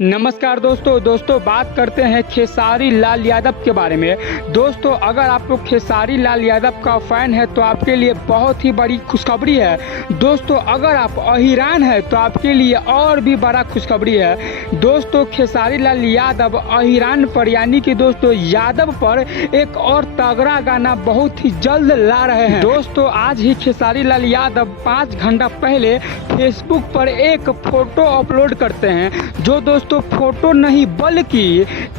नमस्कार दोस्तों बात करते हैं खेसारी लाल यादव के बारे में। दोस्तों अगर आप लोग खेसारी लाल यादव का फैन है तो आपके लिए बहुत ही बड़ी खुशखबरी है। दोस्तों अगर आप अहिरान है तो आपके लिए और भी बड़ा खुशखबरी है। दोस्तों खेसारी लाल यादव अहिरान पर यानी कि दोस्तों यादव पर एक और तगड़ा गाना बहुत ही जल्द ला रहे हैं। दोस्तों आज ही खेसारी लाल यादव 5 घंटा पहले फेसबुक पर एक फोटो अपलोड करते हैं, जो दोस्तों फोटो नहीं बल्कि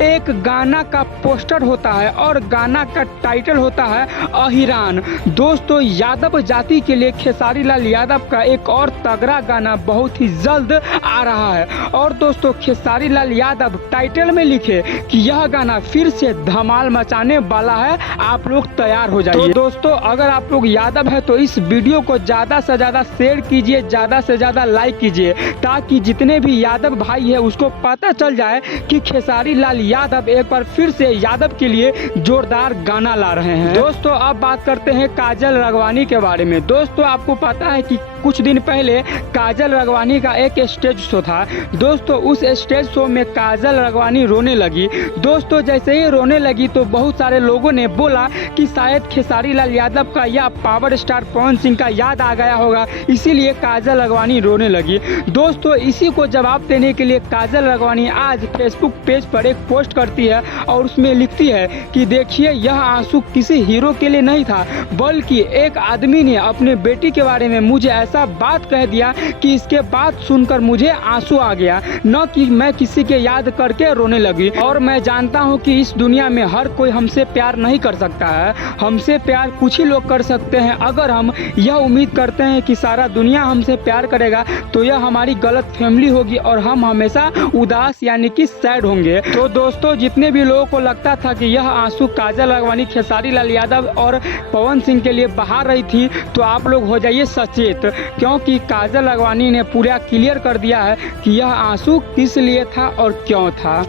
एक गाना का पोस्टर होता है और गाना का टाइटल होता है अहिरान। दोस्तों यादव जाति के लिए खेसारी लाल यादव का एक और तगड़ा गाना बहुत ही जल्द आ रहा है। और दोस्तों खेसारी लाल यादव टाइटल में लिखे कि यह गाना फिर से धमाल मचाने वाला है, आप लोग तैयार हो जाइए। तो दोस्तों अगर आप लोग यादव है तो इस वीडियो को ज्यादा से ज्यादा शेयर कीजिए, ज्यादा से ज्यादा लाइक कीजिए, ताकि जितने भी यादव भाई है उसको पता चल जाए कि खेसारी लाल यादव एक बार फिर से यादव के लिए जोरदार गाना ला रहे हैं। दोस्तों अब बात करते हैं काजल राघवानी के बारे में। दोस्तों आपको पता है कि कुछ दिन पहले काजल राघवानी का एक स्टेज शो था। दोस्तों उस स्टेज शो में काजल राघवानी रोने लगी। दोस्तों जैसे ही रोने लगी तो बहुत सारे लोगों ने बोला कि शायद खेसारी लाल यादव का या पावर स्टार पवन सिंह का याद आ गया होगा, इसीलिए काजल राघवानी रोने लगी। दोस्तों इसी को जवाब देने के लिए काजल राघवानी आज फेसबुक पेज पर एक पोस्ट करती है और उसमें लिखती है कि देखिए यह आंसू किसी हीरो के लिए नहीं था, बल्कि एक आदमी ने अपने बेटी के बारे में मुझे ऐसा बात कह दिया कि इसके बात सुनकर मुझे आंसू आ गया, न कि मैं किसी के याद करके रोने लगी। और मैं जानता हूं कि इस दुनिया में हर कोई हमसे प्यार नहीं कर सकता है, हमसे प्यार कुछ ही लोग कर सकते हैं। अगर हम यह उम्मीद करते हैं कि सारा दुनिया हमसे प्यार करेगा तो यह हमारी गलत फैमिली होगी और हम हमेशा उदास यानी कि सैड होंगे। तो दोस्तों जितने भी लोगों को लगता था कि यह आंसू काजल राघवानी खेसारी लाल यादव और पवन सिंह के लिए बहा रही थी, तो आप लोग हो जाइए सचेत, क्योंकि काजल राघवानी ने पूरा क्लियर कर दिया है कि यह आंसू किस लिए था और क्यों था।